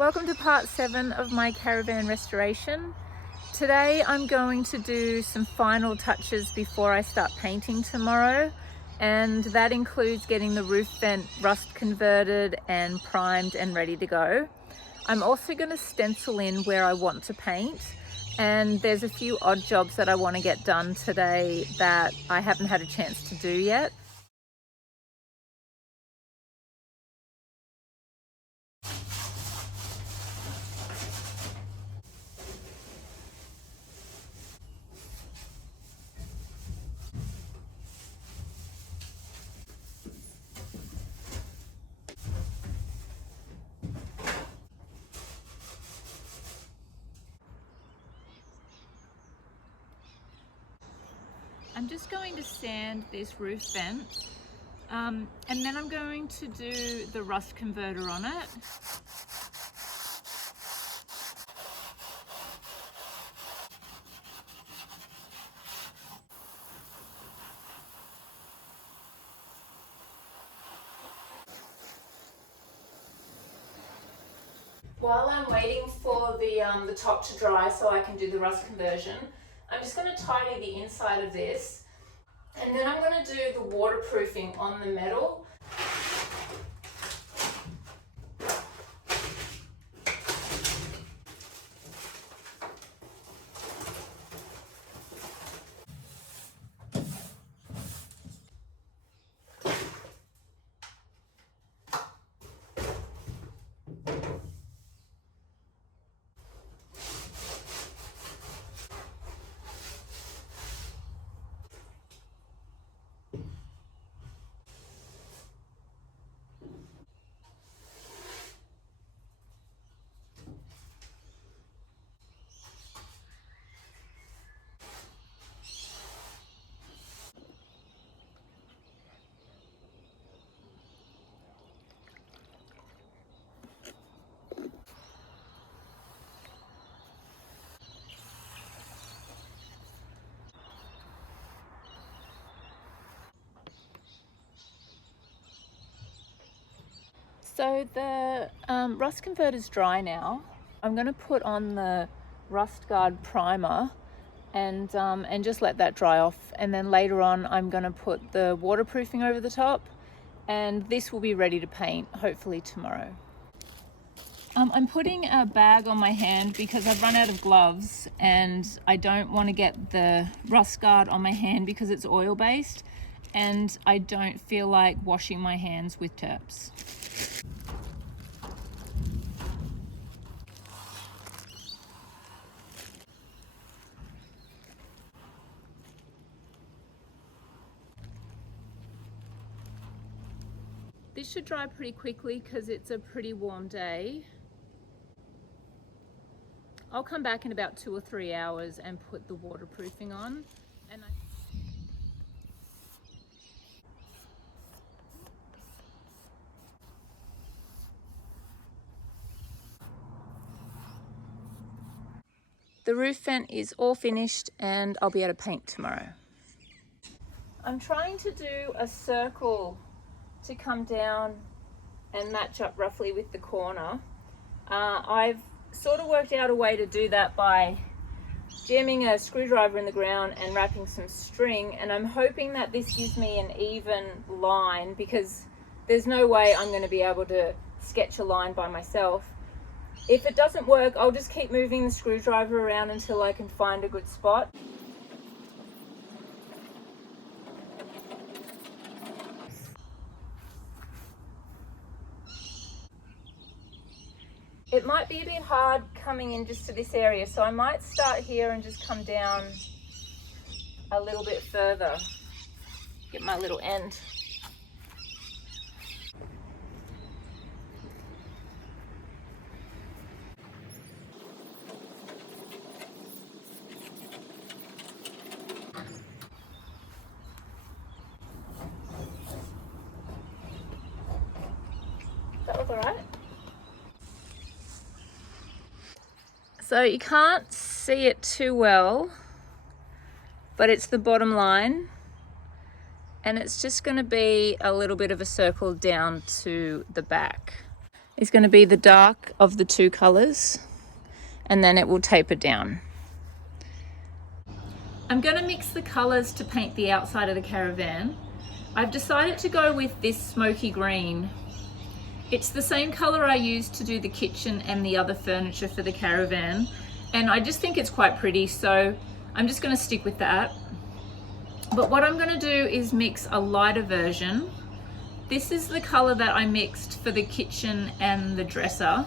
Welcome to part 7 of my caravan restoration. Today I'm going to do some final touches before I start painting tomorrow, and that includes getting the roof vent rust converted and primed and ready to go. I'm also going to stencil in where I want to paint, and there's a few odd jobs that I want to get done today that I haven't had a chance to do yet. I'm just going to sand this roof vent, and then I'm going to do the rust converter on it. While I'm waiting for the top to dry so I can do the rust conversion, I'm just going to tidy the inside of this, and then I'm going to do the waterproofing on the metal. So the rust converter's dry now. I'm going to put on the rust guard primer and just let that dry off, and then later on I'm going to put the waterproofing over the top, and this will be ready to paint hopefully tomorrow. I'm putting a bag on my hand because I've run out of gloves and I don't want to get the rust guard on my hand because it's oil based, and I don't feel like washing my hands with terps. This should dry pretty quickly because it's a pretty warm day. I'll come back in about 2 or 3 hours and put the waterproofing on. And the roof vent is all finished and I'll be able to paint tomorrow. I'm trying to do a circle to come down and match up roughly with the corner. I've sort of worked out a way to do that by jamming a screwdriver in the ground and wrapping some string, and I'm hoping that this gives me an even line because there's no way I'm going to be able to sketch a line by myself. If it doesn't work, I'll just keep moving the screwdriver around until I can find a good spot. It might be a bit hard coming in just to this area, so I might start here and just come down a little bit further. Get my little end. That look all right? So you can't see it too well, but it's the bottom line, and it's just going to be a little bit of a circle down to the back. is going to be the dark of the two colours, and then it will taper down. I'm going to mix the colours to paint the outside of the Caravan. I've decided to go with this smoky green. It's the same colour I used to do the kitchen and the other furniture for the Caravan, and I just think it's quite pretty, so I'm just going to stick with that. But what I'm going to do is mix a lighter version. This is the colour that I mixed for the kitchen and the dresser.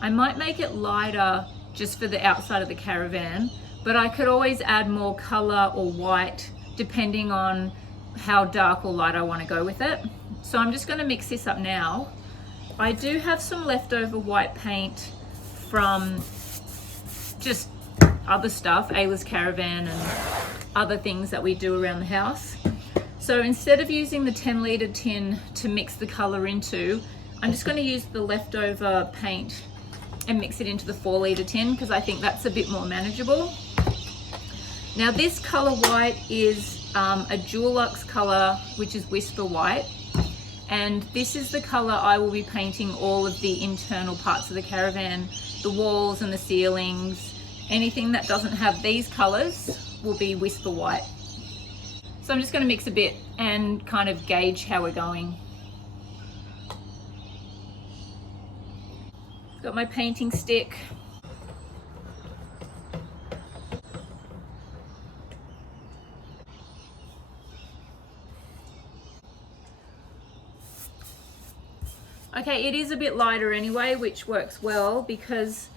I might make it lighter just for the outside of the Caravan, but I could always add more colour or white depending on how dark or light I want to go with it. So I'm just going to mix this up now. I do have some leftover white paint from just other stuff, Ayla's Caravan and other things that we do around the house. So instead of using the 10-litre tin to mix the colour into, I'm just going to use the leftover paint and mix it into the 4-litre tin because I think that's a bit more manageable. Now this colour white is a Dulux colour, which is Whisper White, and this is the colour I will be painting all of the internal parts of the Caravan, the walls and the ceilings. Anything that doesn't have these colours will be Whisper White. So I'm just going to mix a bit and kind of gauge how we're going. Got my painting stick. Okay, it is a bit lighter anyway, which works well because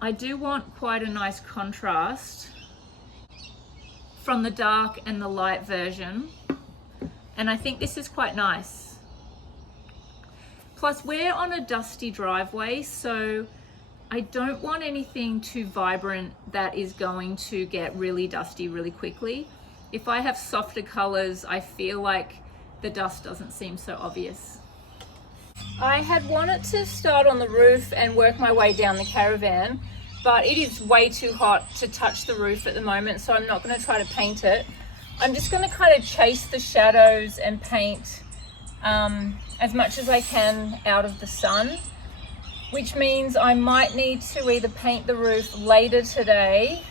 I do want quite a nice contrast from the dark and the light version, and I think this is quite nice. Plus we're on a dusty driveway, so I don't want anything too vibrant that is going to get really dusty really quickly. If I have softer colors, I feel like the dust doesn't seem so obvious. I had wanted to start on the roof and work my way down the Caravan, but it is way too hot to touch the roof at the moment, so I'm not going to try to paint it. I'm just going to kind of chase the shadows and paint as much as I can out of the sun, which means I might need to either paint the roof later today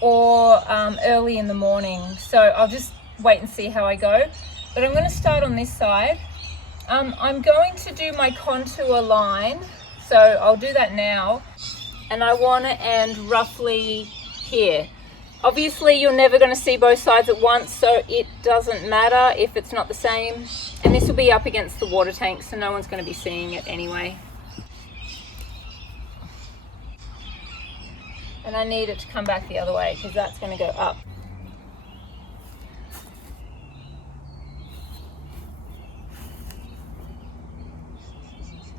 or early in the morning. So I'll just wait and see how I go. But I'm going to start on this side. I'm going to do my contour line, so I'll do that now. And I want to end roughly here. Obviously you're never going to see both sides at once, so it doesn't matter if it's not the same. And this will be up against the water tank, so no one's going to be seeing it anyway. And I need it to come back the other way because that's going to go up.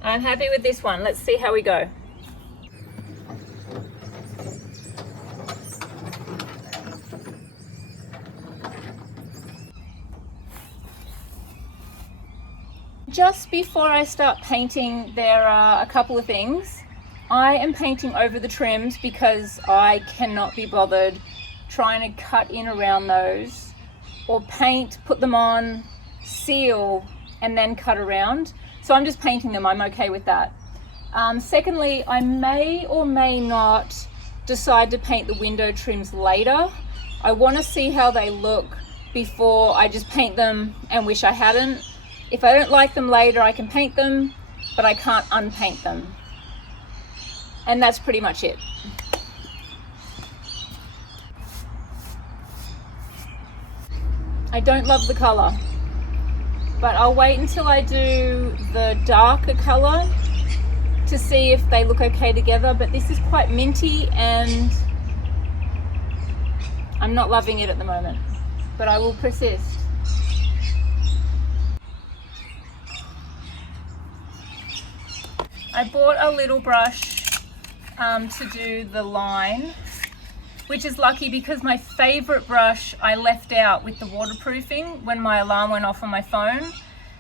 I'm happy with this one. Let's see how we go. Just before I start painting, there are a couple of things. I am painting over the trims because I cannot be bothered trying to cut in around those or paint, put them on, seal, and then cut around. So I'm just painting them. I'm okay with that. Secondly, I may or may not decide to paint the window trims later. I want to see how they look before I just paint them and wish I hadn't. If I don't like them later, I can paint them, but I can't unpaint them. And that's pretty much it. I don't love the color, but I'll wait until I do the darker color to see if they look okay together. But this is quite minty and I'm not loving it at the moment, but I will persist. I bought a little brush to do the line, which is lucky because my favorite brush I left out with the waterproofing when my alarm went off on my phone,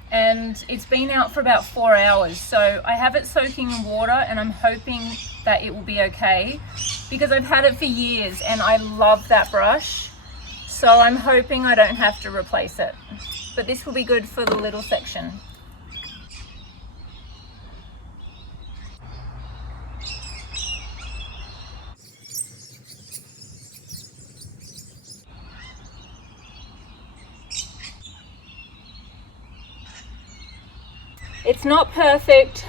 and it's been out for about 4 hours. So I have it soaking in water and I'm hoping that it will be okay because I've had it for years and I love that brush. So I'm hoping I don't have to replace it, but this will be good for the little section. It's not perfect,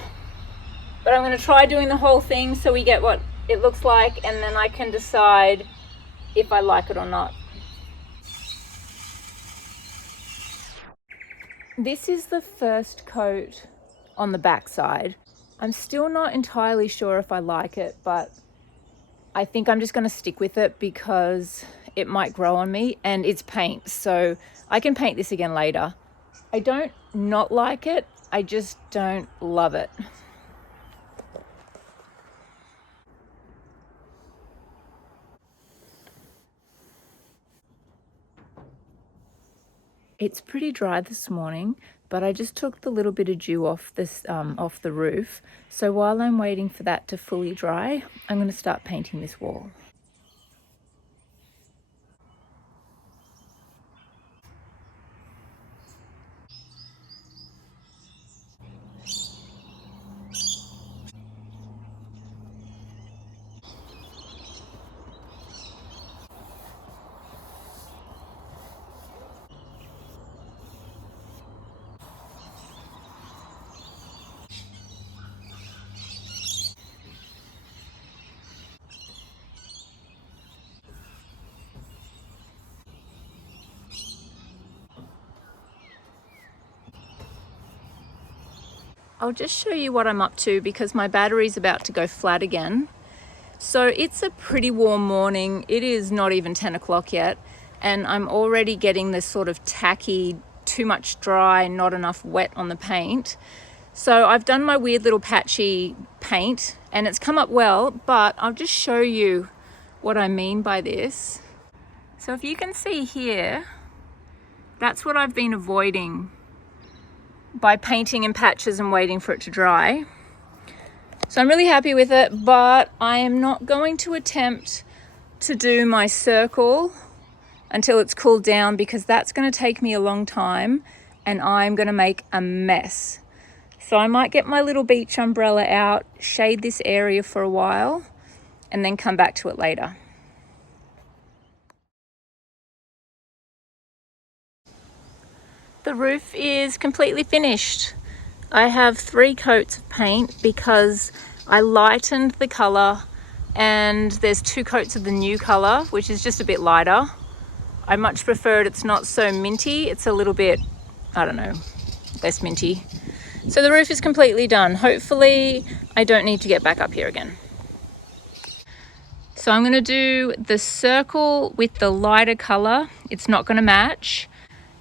but I'm going to try doing the whole thing so we get what it looks like, and then I can decide if I like it or not. This is the first coat on the back side. I'm still not entirely sure if I like it, but I think I'm just going to stick with it because it might grow on me, and it's paint, so I can paint this again later. I don't not like it, I just don't love it. It's pretty dry this morning, but I just took the little bit of dew off off the roof. So while I'm waiting for that to fully dry, I'm going to start painting this wall. I'll just show you what I'm up to because my battery's about to go flat again. So it's a pretty warm morning. It is not even 10 o'clock yet, and I'm already getting this sort of tacky, too much dry, not enough wet on the paint. So I've done my weird little patchy paint and it's come up well, but I'll just show you what I mean by this. So if you can see here, that's what I've been avoiding by painting in patches and waiting for it to dry. So I'm really happy with it, but I am not going to attempt to do my circle until it's cooled down because that's going to take me a long time and I'm going to make a mess. So I might get my little beach umbrella out, shade this area for a while, and then come back to it later. The roof is completely finished. I have 3 coats of paint because I lightened the color, and there's 2 coats of the new color, which is just a bit lighter. I much prefer it. It's not so minty. It's a little bit, I don't know, less minty. So the roof is completely done. Hopefully I don't need to get back up here again. So I'm going to do the circle with the lighter color. It's not going to match.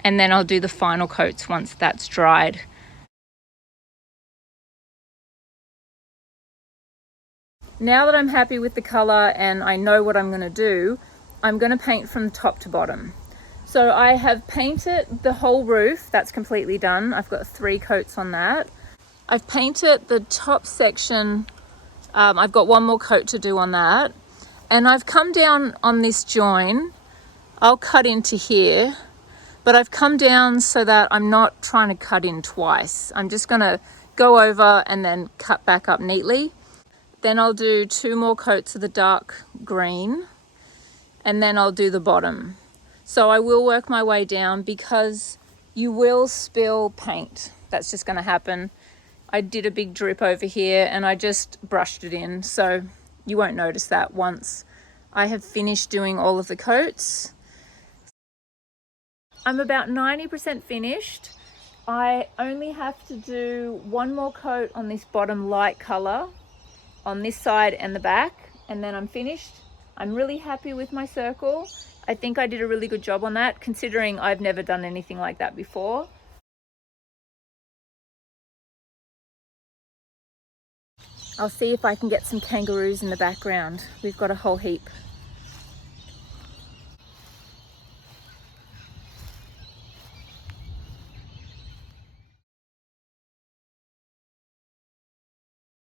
And then I'll do the final coats once that's dried. Now that I'm happy with the color and I know what I'm going to do, I'm going to paint from top to bottom. So I have painted the whole roof. That's completely done. I've got 3 coats on that. I've painted the top section. I've got 1 more coat to do on that. And I've come down on this join. I'll cut into here, but I've come down so that I'm not trying to cut in twice. I'm just going to go over and then cut back up neatly. Then I'll do 2 more coats of the dark green, and then I'll do the bottom. So I will work my way down because you will spill paint. That's just going to happen. I did a big drip over here and I just brushed it in, so you won't notice that once I have finished doing all of the coats. I'm about 90% finished. I only have to do 1 more coat on this bottom light color on this side and the back, and then I'm finished. I'm really happy with my circle. I think I did a really good job on that considering I've never done anything like that before. I'll see if I can get some kangaroos in the background. We've got a whole heap.